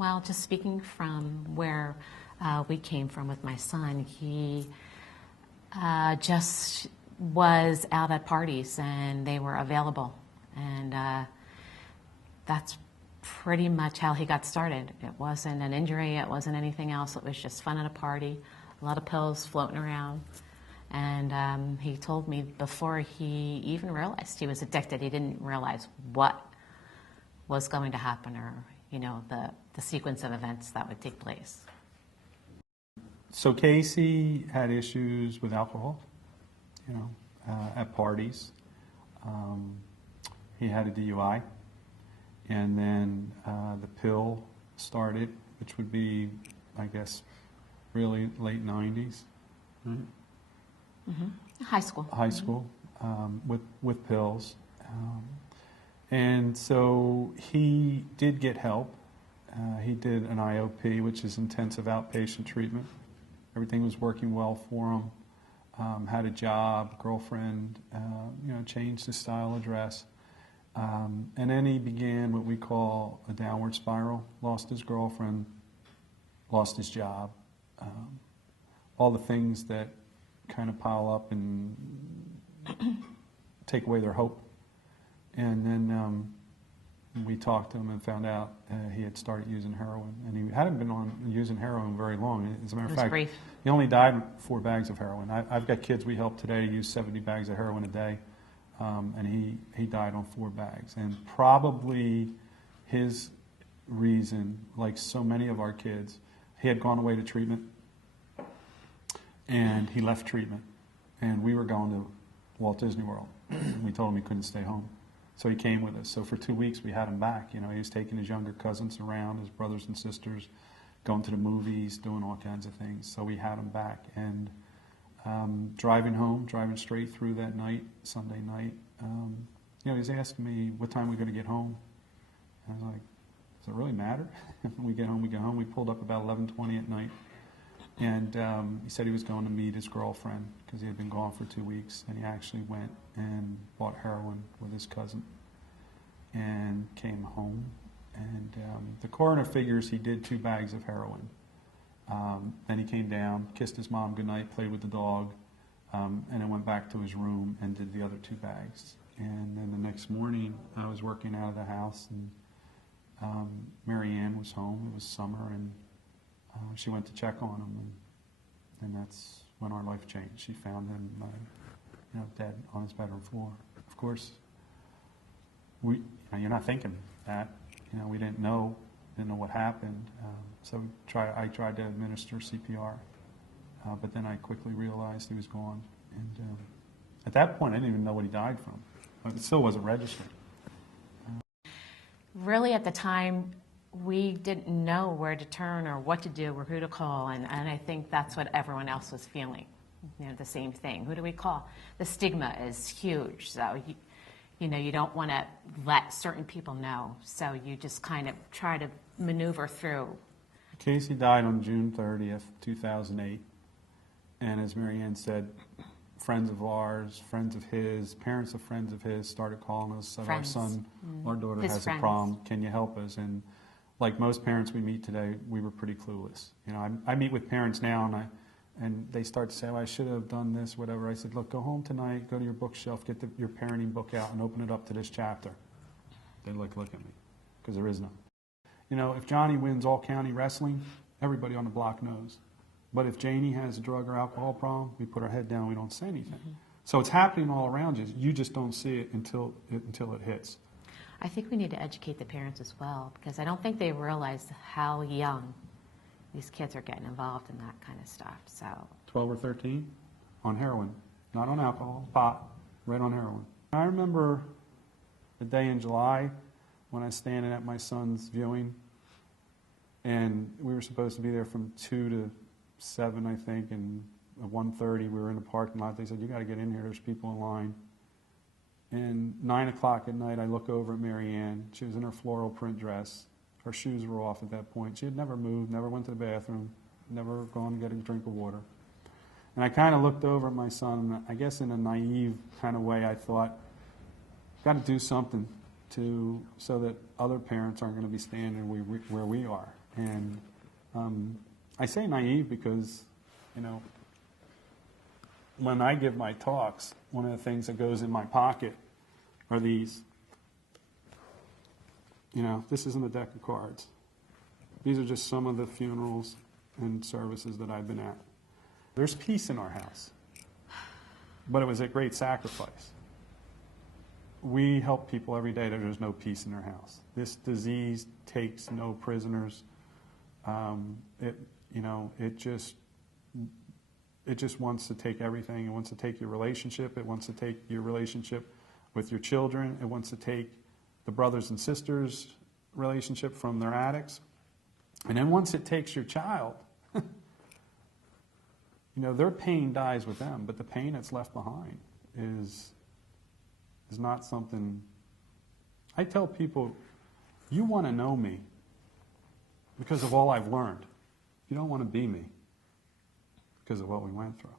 Well, just speaking from where we came from with my son, he just was out at parties and they were available. And that's pretty much how he got started. It wasn't an injury, it wasn't anything else. It was just fun at a party, a lot of pills floating around. And he told me before he even realized he was addicted, he didn't realize what was going to happen or, you know, the sequence of events that would take place. So Casey had issues with alcohol, you know, at parties. He had a DUI, and then the pill started, which would be, I guess, really late 90s. Mm-hmm. Mm-hmm. High school. High school, with pills. And so he did get help. He did an IOP, which is intensive outpatient treatment. Everything was working well for him. Had a job, girlfriend, you know, changed his style of dress. And then he began what we call a downward spiral. Lost his girlfriend, lost his job. All the things that kind of pile up and take away their hope. And then we talked to him and found out he had started using heroin. And he hadn't been using heroin very long. As a matter of fact, brief. He only died on 4 bags of heroin. I've got kids we help today use 70 bags of heroin a day. And he died on 4 bags. And probably his reason, like so many of our kids, he had gone away to treatment. And he left treatment. And we were going to Walt Disney World. And we told him he couldn't stay home. So he came with us. So for 2 weeks we had him back. You know, he was taking his younger cousins around, his brothers and sisters, going to the movies, doing all kinds of things. So we had him back. And driving home, driving straight through that night, Sunday night, you know, he was asking me, what time are we going to get home? And I was like, does it really matter? When we get home, we get home. We pulled up about 11:20 at night. And he said he was going to meet his girlfriend because he had been gone for 2 weeks. And he actually went and bought heroin with his cousin and came home. And the coroner figures he did 2 bags of heroin. Then he came down, kissed his mom goodnight, played with the dog, and then went back to his room and did the other 2 bags. And then the next morning, I was working out of the house, and MaryAnn was home. It was summer, and she went to check on him, and that's when our life changed. She found him, you know, dead on his bedroom floor. Of course, you're not thinking that. You know, we didn't know what happened. So I tried to administer CPR, but then I quickly realized he was gone. And at that point, I didn't even know what he died from. It still wasn't registered. Really, at the time, we didn't know where to turn or what to do or who to call, and I think that's what everyone else was feeling. You know, the same thing. Who do we call? The stigma is huge, so you know, you don't want to let certain people know, so you just kind of try to maneuver through. Casey died on June 30th, 2008, and as MaryAnn said, friends of ours, friends of his, parents of friends of his started calling us, said, our son, our daughter has a problem, can you help us? And like most parents we meet today, we were pretty clueless. You know, I meet with parents now, and they start to say, oh, I should have done this, whatever. I said, look, go home tonight, go to your bookshelf, get your parenting book out, and open it up to this chapter. They look at me, because there is none. You know, if Johnny wins all-county wrestling, everybody on the block knows. But if Janie has a drug or alcohol problem, we put our head down, we don't say anything. Mm-hmm. So it's happening all around you. You just don't see it until it hits. I think we need to educate the parents as well, because I don't think they realize how young these kids are getting involved in that kind of stuff. So 12 or 13 on heroin, not on alcohol, pot, right on heroin. I remember the day in July when I was standing at my son's viewing, and we were supposed to be there from 2 to 7, I think, and at 1:30 we were in the parking lot. They said, you got to get in here, there's people in line. And 9 o'clock at night, I look over at MaryAnn. She was in her floral print dress. Her shoes were off at that point. She had never moved, never went to the bathroom, never gone to get a drink of water. And I kind of looked over at my son, and I guess in a naive kind of way, I thought, got to do something so that other parents aren't going to be standing where we are. And I say naive because, you know, when I give my talks, one of the things that goes in my pocket are these. You know, this isn't a deck of cards. These are just some of the funerals and services that I've been at. There's peace in our house, but it was at great sacrifice. We help people every day that there's no peace in their house. This disease takes no prisoners. It just wants to take everything. It wants to take your relationship. It wants to take your relationship with your children. It wants to take the brothers and sisters' relationship from their addicts. And then once it takes your child, you know, their pain dies with them, but the pain that's left behind is not something. I tell people, you want to know me because of all I've learned. You don't want to be me because of what we went through.